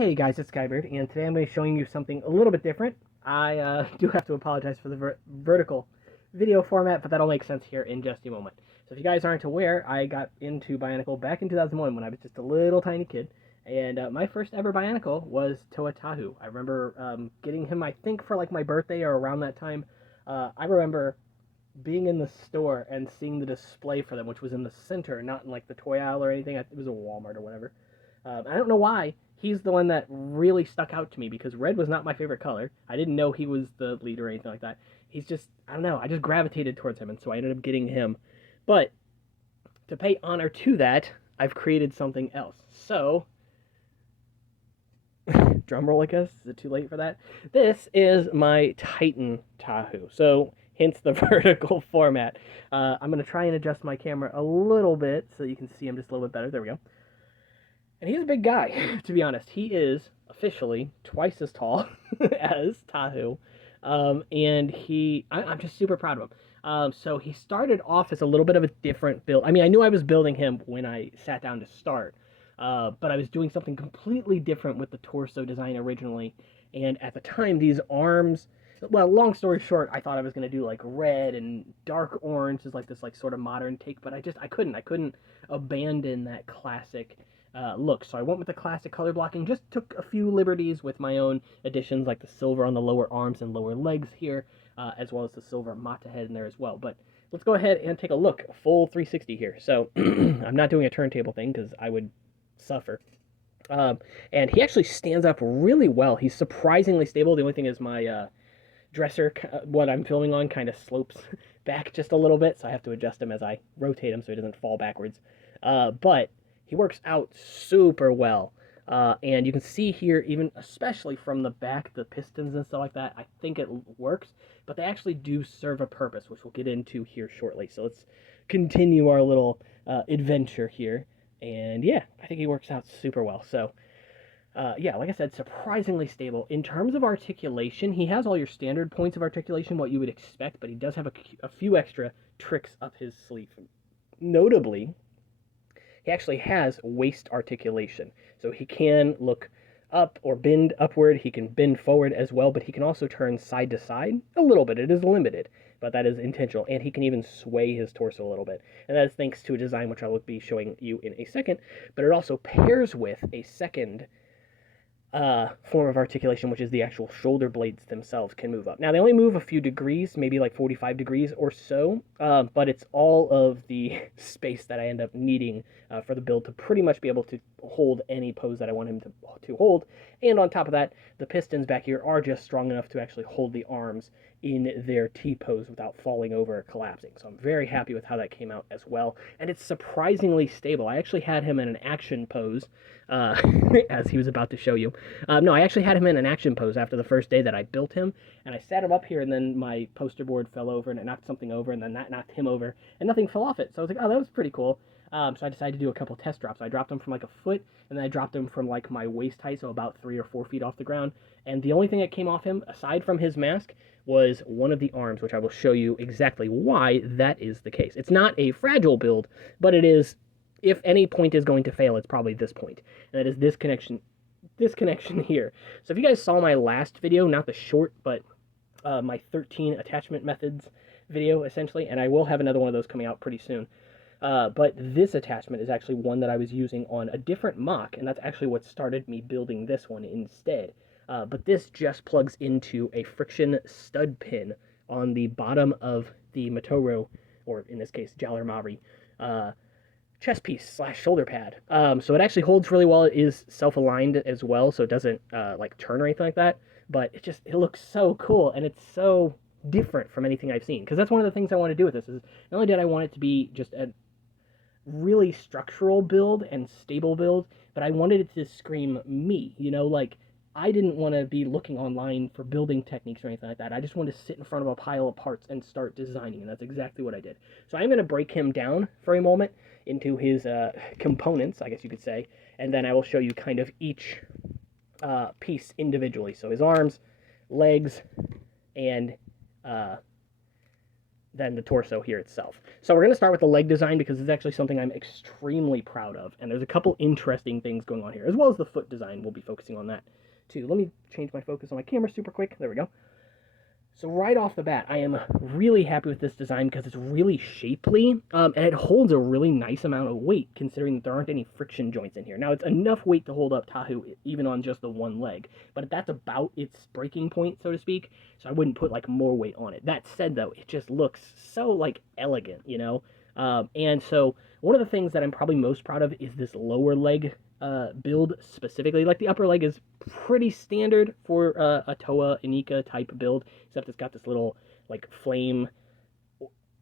Hey guys, it's Skybird, and today I'm going to be showing you something a little bit different. I do have to apologize for the vertical video format, but that'll make sense here in just a moment. So if you guys aren't aware, I got into Bionicle back in 2001 when I was just a little tiny kid, and my first ever Bionicle was Tahu. I remember getting him, I think, for like my birthday or around that time. I remember being in the store and seeing the display for them, which was in the center, not in like the toy aisle or anything. It was a Walmart or whatever. I don't know why he's the one that really stuck out to me because red was not my favorite color. I didn't know he was the leader or anything like that. He's just, I don't know, I just gravitated towards him, and so I ended up getting him. But to pay honor to that, I've created something else. So, drum roll, I guess. Is it too late for that? This is my Titan Tahu. So, hence the vertical format. I'm going to try and adjust my camera a little bit so you can see him just a little bit better. There we go. And he's a big guy, to be honest. He is officially twice as tall as Tahu. And I'm just super proud of him. So he started off as a little bit of a different build. I mean, I knew I was building him when I sat down to start. But I was doing something completely different with the torso design originally. And at the time, these arms, well, long story short, I thought I was going to do like red and dark orange is like this like sort of modern take, but I couldn't abandon that classic look. So I went with the classic color blocking, just took a few liberties with my own additions, like the silver on the lower arms and lower legs here, as well as the silver mata head in there as well. But let's go ahead and take a look, full 360 here. So I'm not doing a turntable thing because I would suffer. And he actually stands up really well. He's surprisingly stable. The only thing is my dresser, what I'm filming on, kind of slopes back just a little bit, so I have to adjust him as I rotate him so he doesn't fall backwards. But he works out super well. And you can see here, even especially from the back, the pistons and stuff like that, I think it works, but they actually do serve a purpose, which we'll get into here shortly. So let's continue our little adventure here. And yeah, I think he works out super well. So yeah, like I said, surprisingly stable. In terms of articulation, he has all your standard points of articulation, what you would expect, but he does have a few extra tricks up his sleeve. Notably, he actually has waist articulation. So he can look up or bend upward. He can bend forward as well, but he can also turn side to side a little bit. It is limited, but that is intentional. And he can even sway his torso a little bit. And that is thanks to a design which I will be showing you in a second. But it also pairs with a second form of articulation, which is the actual shoulder blades themselves can move up. Now, they only move a few degrees, maybe like 45 degrees or so, but it's all of the space that I end up needing for the build to pretty much be able to hold any pose that I want him to hold. And on top of that, the pistons back here are just strong enough to actually hold the arms in their T-pose without falling over or collapsing. So I'm very happy with how that came out as well. And it's surprisingly stable. I actually had him in an action pose, as he was about to show you. No, I actually had him in an action pose after the first day that I built him, and I sat him up here, and then my poster board fell over, and it knocked something over, and then that knocked him over, and nothing fell off it. So I was like, oh, that was pretty cool. So I decided to do a couple test drops. I dropped him from like a foot, and then I dropped him from like my waist height, so about 3 or 4 feet off the ground. And the only thing that came off him, aside from his mask, was one of the arms, which I will show you exactly why that is the case. It's not a fragile build, but it is, if any point is going to fail, it's probably this point. And that is this connection here. So if you guys saw my last video, not the short, but my 13 attachment methods video, essentially, and I will have another one of those coming out pretty soon. But this attachment is actually one that I was using on a different mock, and that's actually what started me building this one instead. But this just plugs into a friction stud pin on the bottom of the Matoro, or in this case, Jallarmari, chest piece / shoulder pad. So it actually holds really well. It is self-aligned as well, so it doesn't like turn or anything like that. But it looks so cool, and it's so different from anything I've seen. Because that's one of the things I want to do with this is not only did I want it to be just a really structural build and stable build, but I wanted it to scream me. You know, like I didn't want to be looking online for building techniques or anything like that. I just wanted to sit in front of a pile of parts and start designing, and that's exactly what I did. So I'm going to break him down for a moment into his components, I guess you could say, and then I will show you kind of each piece individually. So his arms, legs, and than the torso here itself. So we're going to start with the leg design because it's actually something I'm extremely proud of. And there's a couple interesting things going on here, as well as the foot design. We'll be focusing on that too. Let me change my focus on my camera super quick. There we go. So right off the bat, I am really happy with this design because it's really shapely, and it holds a really nice amount of weight considering that there aren't any friction joints in here. Now, it's enough weight to hold up Tahu even on just the one leg, but that's about its breaking point, so to speak, so I wouldn't put, like, more weight on it. That said, though, it just looks so, like, elegant, you know? And so one of the things that I'm probably most proud of is this lower leg build specifically. Like, the upper leg is pretty standard for a Toa Inika type build, except it's got this little like flame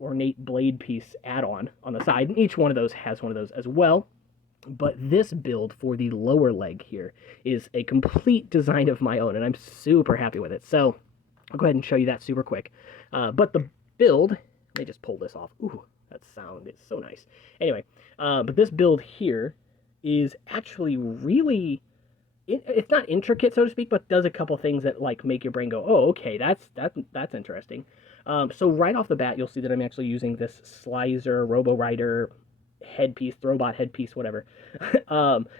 ornate blade piece add-on on the side, and each one of those has one of those as well. But this build for the lower leg here is a complete design of my own, and I'm super happy with it. So I'll go ahead and show you that super quick. But the build, let me just pull this off. Ooh, that sound is so nice. Anyway, but this build here is actually really, it's not intricate, so to speak, but does a couple things that like make your brain go, oh, okay, that's interesting. So right off the bat, you'll see that I'm actually using this Slicer Robo Rider headpiece, Throwbot headpiece, whatever,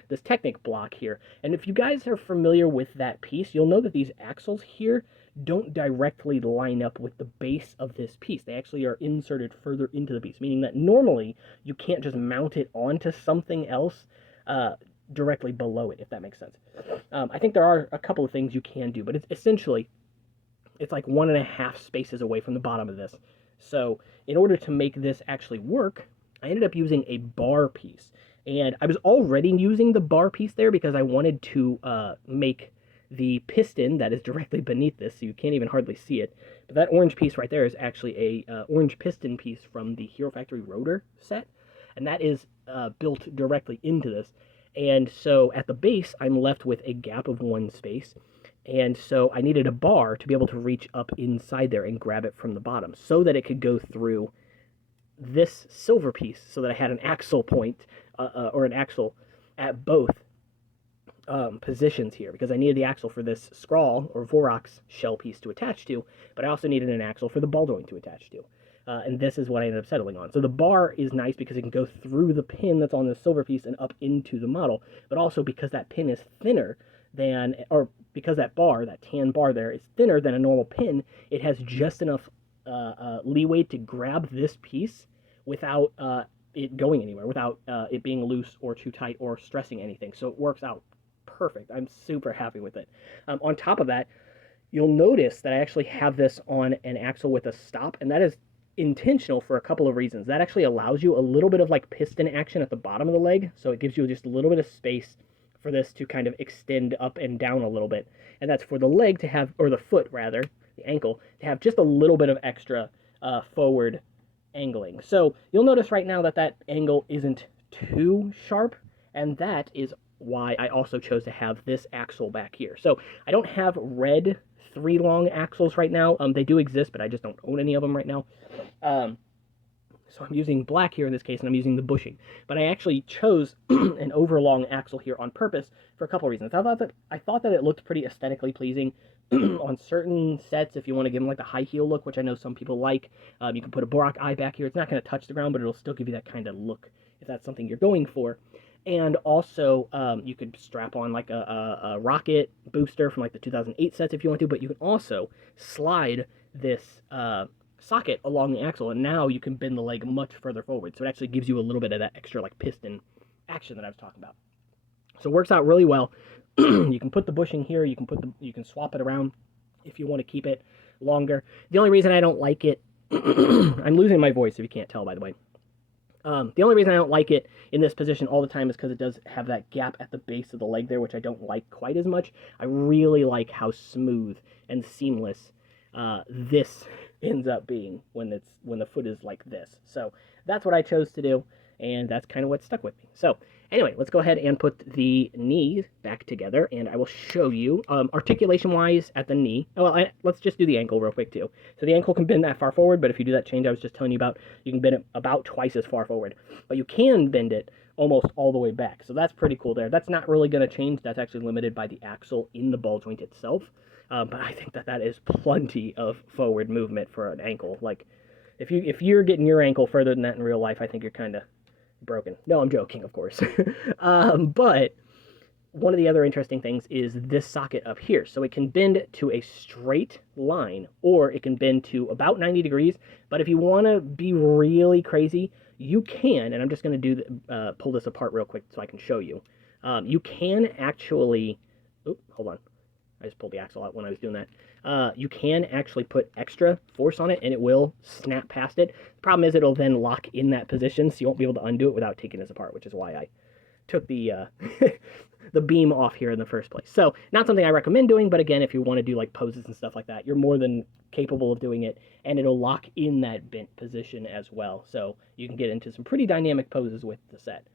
this Technic block here. And if you guys are familiar with that piece, you'll know that these axles here don't directly line up with the base of this piece. They actually are inserted further into the piece, meaning that normally you can't just mount it onto something else directly below it, if that makes sense. I think there are a couple of things you can do, but it's essentially, it's like 1.5 spaces away from the bottom of this. So in order to make this actually work, I ended up using a bar piece. And I was already using the bar piece there because I wanted to make the piston that is directly beneath this, so you can't even hardly see it. But that orange piece right there is actually a orange piston piece from the Hero Factory rotor set, and that is built directly into this. And so at the base, I'm left with a gap of 1 space, and so I needed a bar to be able to reach up inside there and grab it from the bottom so that it could go through this silver piece, so that I had an axle point, or an axle at both positions here, because I needed the axle for this Skrull or Vorox shell piece to attach to, but I also needed an axle for the ball joint to attach to. And this is what I ended up settling on. So the bar is nice because it can go through the pin that's on the silver piece and up into the model, but also because that pin is thinner than, or because that bar, that tan bar there, is thinner than a normal pin, it has just enough leeway to grab this piece without it going anywhere, without it being loose or too tight or stressing anything. So it works out perfect. I'm super happy with it. On top of that, you'll notice that I actually have this on an axle with a stop, and that is intentional for a couple of reasons. That actually allows you a little bit of like piston action at the bottom of the leg, so it gives you just a little bit of space for this to kind of extend up and down a little bit. And that's for the leg to have, or the foot rather, the ankle, to have just a little bit of extra forward angling. So you'll notice right now that that angle isn't too sharp, and that is why I also chose to have this axle back here. So I don't have red 3 long axles right now. They do exist, but I just don't own any of them right now. So I'm using black here in this case, and I'm using the bushing. But I actually chose an overlong axle here on purpose for a couple of reasons. I thought that it looked pretty aesthetically pleasing on certain sets. If you want to give them like the high heel look, which I know some people like, you can put a Borak eye back here. It's not going to touch the ground, but it'll still give you that kind of look if that's something you're going for. And also, you could strap on like a rocket booster from like the 2008 sets if you want to, but you can also slide this socket along the axle, and now you can bend the leg much further forward. So it actually gives you a little bit of that extra like piston action that I was talking about. So it works out really well. You can put the bushing here. You can swap it around if you want to keep it longer. The only reason I don't like it, I'm losing my voice if you can't tell, by the way. The only reason I don't like it in this position all the time is because it does have that gap at the base of the leg there, which I don't like quite as much. I really like how smooth and seamless this ends up being when the foot is like this. So that's what I chose to do, and that's kind of what stuck with me. So anyway, let's go ahead and put the knee back together, and I will show you articulation-wise at the knee. Let's just do the ankle real quick too. So the ankle can bend that far forward, but if you do that change I was just telling you about, you can bend it about twice as far forward. But you can bend it almost all the way back. So that's pretty cool there. That's not really going to change. That's actually limited by the axle in the ball joint itself. But I think that is plenty of forward movement for an ankle. Like, if you're getting your ankle further than that in real life, I think you're kind of broken. No, I'm joking, of course. But one of the other interesting things is this socket up here. So it can bend to a straight line, or it can bend to about 90 degrees. But if you want to be really crazy, you can, and I'm just going to pull this apart real quick so I can show you. You can actually, hold on. I just pulled the axle out when I was doing that. You can actually put extra force on it, and it will snap past it. The problem is it'll then lock in that position, so you won't be able to undo it without taking this apart, which is why I took the the beam off here in the first place. So not something I recommend doing, but again, if you want to do like poses and stuff like that, you're more than capable of doing it, and it'll lock in that bent position as well. So you can get into some pretty dynamic poses with the set.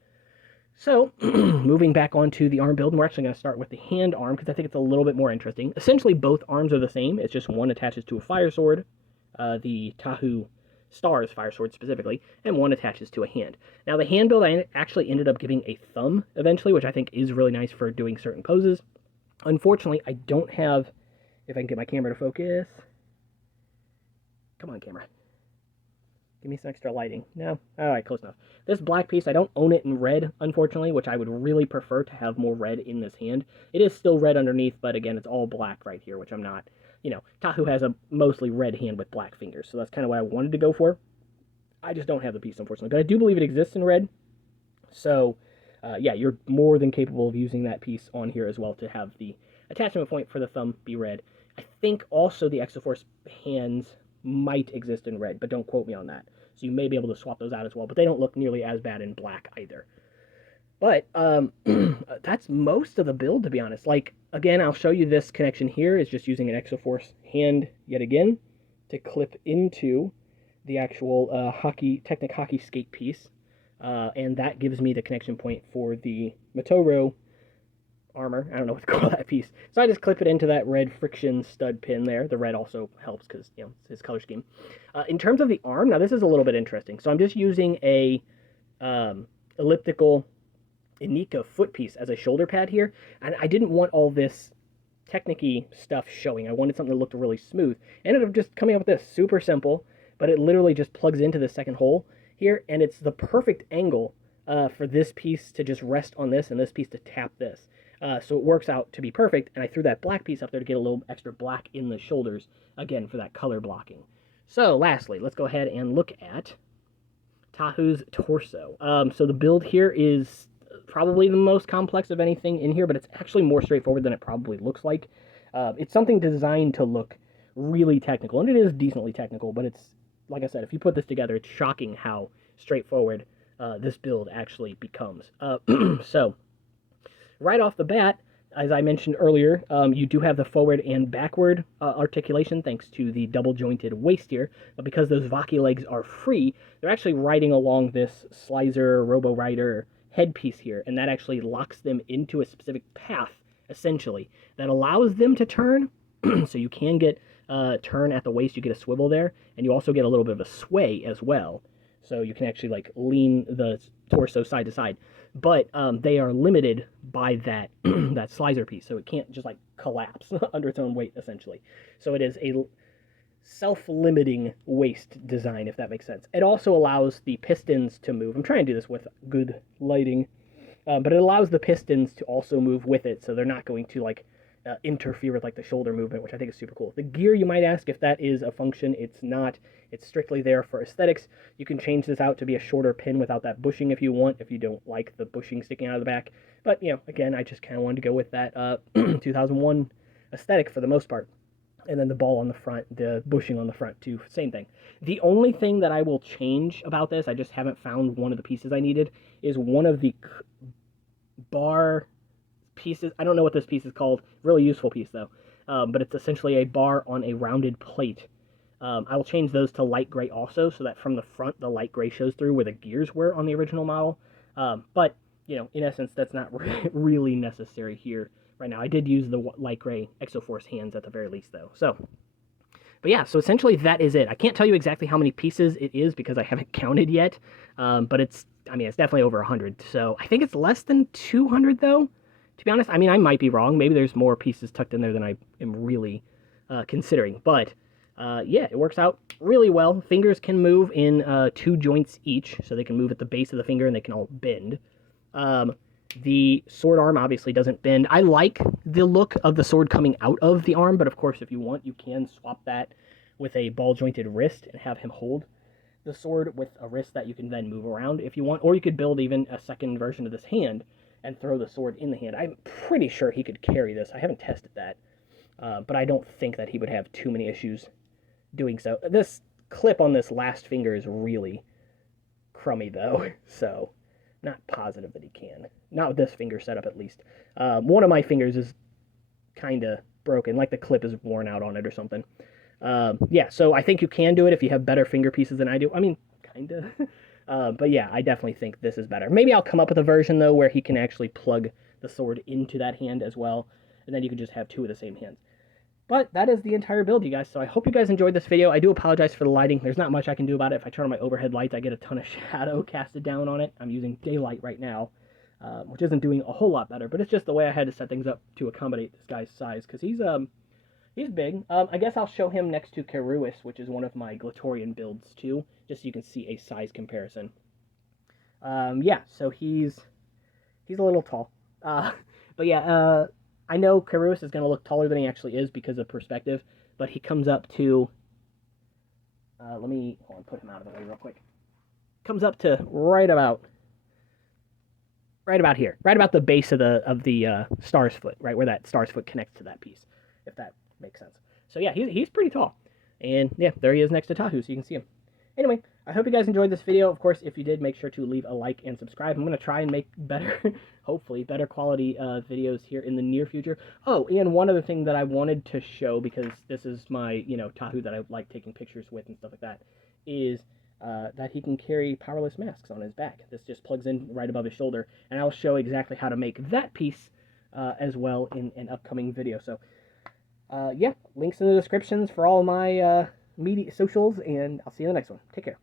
So, moving back onto the arm build, and we're actually going to start with the hand arm because I think it's a little bit more interesting. Essentially, both arms are the same. It's just one attaches to a fire sword, the Tahu Stars fire sword specifically, and one attaches to a hand. Now, the hand build, I actually ended up giving a thumb eventually, which I think is really nice for doing certain poses. Unfortunately, I don't have, if I can get my camera to focus. Come on, camera. Give me some extra lighting. No? All right, close enough. This black piece, I don't own it in red, unfortunately, which I would really prefer to have more red in this hand. It is still red underneath, but again, it's all black right here, which I'm not. You know, Tahu has a mostly red hand with black fingers, so that's kind of what I wanted to go for. I just don't have the piece, unfortunately, but I do believe it exists in red. So, yeah, you're more than capable of using that piece on here as well to have the attachment point for the thumb be red. I think also the Exoforce hands might exist in red, but don't quote me on that. So you may be able to swap those out as well, but they don't look nearly as bad in black either. But that's most of the build, to be honest. Like, again, I'll show you this connection here is just using an Exoforce hand yet again to clip into the actual Technic hockey skate piece. And that gives me the connection point for the Motoro armor. I don't know what to call that piece. So I just clip it into that red friction stud pin there. The red also helps because, you know, it's his color scheme. In terms of the arm, now this is a little bit interesting. So I'm just using a elliptical Inika foot piece as a shoulder pad here. And I didn't want all this Technic-y stuff showing. I wanted something that looked really smooth. I ended up just coming up with this. Super simple, but it literally just plugs into the second hole here. And it's the perfect angle for this piece to just rest on this and this piece to tap this. So it works out to be perfect, and I threw that black piece up there to get a little extra black in the shoulders, again, for that color blocking. So, lastly, let's go ahead and look at Tahu's torso. So the build here is probably the most complex of anything in here, but it's actually more straightforward than it probably looks like. It's something designed to look really technical, and it is decently technical, but it's, like I said, if you put this together, it's shocking how straightforward this build actually becomes. So, right off the bat, as I mentioned earlier, you do have the forward and backward articulation thanks to the double-jointed waist here, but because those Vaki legs are free, they're actually riding along this Slicer Robo-Rider headpiece here, and that actually locks them into a specific path, essentially, that allows them to turn, so you can get turn at the waist, you get a swivel there, and you also get a little bit of a sway as well, so you can actually like lean the torso side to side. But they are limited by that that slicer piece, so it can't just like collapse under its own weight, essentially. So it is a self-limiting waist design, if that makes sense. It also allows the pistons to move. I'm trying to do this with good lighting, but it allows the pistons to also move with it, so they're not going to like interfere with like the shoulder movement, which I think is super cool. The gear, you might ask if that is a function. It's not. It's strictly there for aesthetics. You can change this out to be a shorter pin without that bushing if you want, if you don't like the bushing sticking out of the back. But, you know, again, I just kind of wanted to go with that 2001 aesthetic for the most part. And then the ball on the front, the bushing on the front too, same thing. The only thing that I will change about this, I just haven't found one of the pieces I needed, is one of the bar pieces. I don't know what this piece is called. Really useful piece though. But it's essentially a bar on a rounded plate. I will change those to light gray also, so that from the front the light gray shows through where the gears were on the original model. But, you know, in essence, that's not really necessary here right now. I did use the light gray Exoforce hands at the very least, though. So, but yeah, so essentially that is it. I can't tell you exactly how many pieces it is because I haven't counted yet, but it's definitely over 100. So I think it's less than 200, though, to be honest. I mean, I might be wrong. Maybe there's more pieces tucked in there than I am really considering, but yeah, it works out really well. Fingers can move in 2 joints each, so they can move at the base of the finger and they can all bend. The sword arm obviously doesn't bend. I like the look of the sword coming out of the arm, but of course, if you want, you can swap that with a ball-jointed wrist and have him hold the sword with a wrist that you can then move around if you want, or you could build even a second version of this hand and throw the sword in the hand. I'm pretty sure he could carry this. I haven't tested that, but I don't think that he would have too many issues doing so. This clip on this last finger is really crummy, though, so not positive that he can. Not with this finger setup, at least. One of my fingers is kind of broken, like the clip is worn out on it or something. Yeah, so I think you can do it if you have better finger pieces than I do. I mean, kind of. But yeah, I definitely think this is better. Maybe I'll come up with a version, though, where he can actually plug the sword into that hand as well, and then you can just have 2 of the same hands. But that is the entire build, you guys. So I hope you guys enjoyed this video. I do apologize for the lighting. There's not much I can do about it. If I turn on my overhead lights, I get a ton of shadow casted down on it. I'm using daylight right now, which isn't doing a whole lot better. But it's just the way I had to set things up to accommodate this guy's size, because he's big. I guess I'll show him next to Keruis, which is one of my Glatorian builds too, just so you can see a size comparison. Yeah, so he's a little tall. But yeah, I know Keruis is going to look taller than he actually is because of perspective, but he comes up to, let me put him out of the way real quick. Comes up to right about here, right about the base of the star's foot, right where that star's foot connects to that piece, if that makes sense. So yeah, he's pretty tall, and yeah, there he is next to Tahu, so you can see him. Anyway, I hope you guys enjoyed this video. Of course, if you did, make sure to leave a like and subscribe. I'm going to try and make better, hopefully, better quality videos here in the near future. Oh, and one other thing that I wanted to show, because this is my, Tahu that I like taking pictures with and stuff like that, is that he can carry powerless masks on his back. This just plugs in right above his shoulder, and I'll show exactly how to make that piece as well in an upcoming video. So, yeah, links in the descriptions for all my media socials, and I'll see you in the next one. Take care.